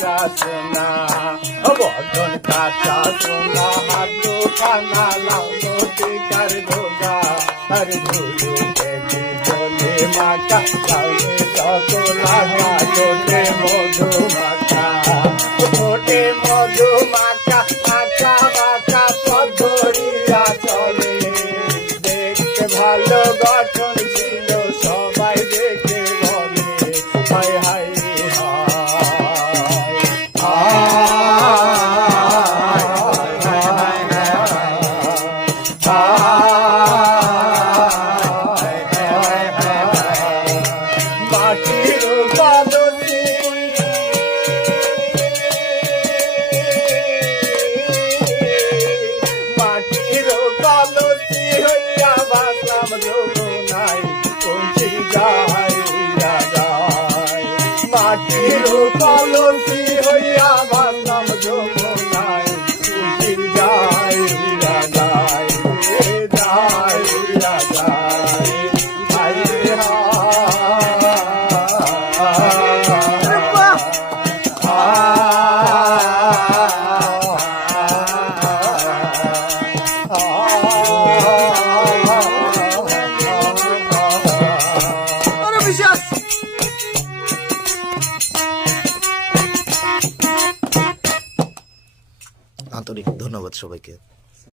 কাঁচা সোনা, বদন কাঁচা সোনা, হাত দুখানা লাউ নদীকার গোগা, আর ধুলু দেখি চলে মাখা, চাউলে যত লাগা ঠোঁটে মধু মাখা, ঠোঁটে মধু মাখা, মাখা মাখা পথ ধরিয়া চলে, দেখতে ভালো গঠন ছিল সবাই দেখে বলে হায় হায় মাটির বাদলি মাটির বাদলি হইয়া বাসলাম যমুনায়, পৌঁছি যায় উইয়া যায়, মাটির বাদলি হইয়া বাসলাম যমুনায়, পৌঁছি যায় উইয়া যায়, যায় উইয়া যায়, হায় আন্তরিক ধন্যবাদ সবাইকে।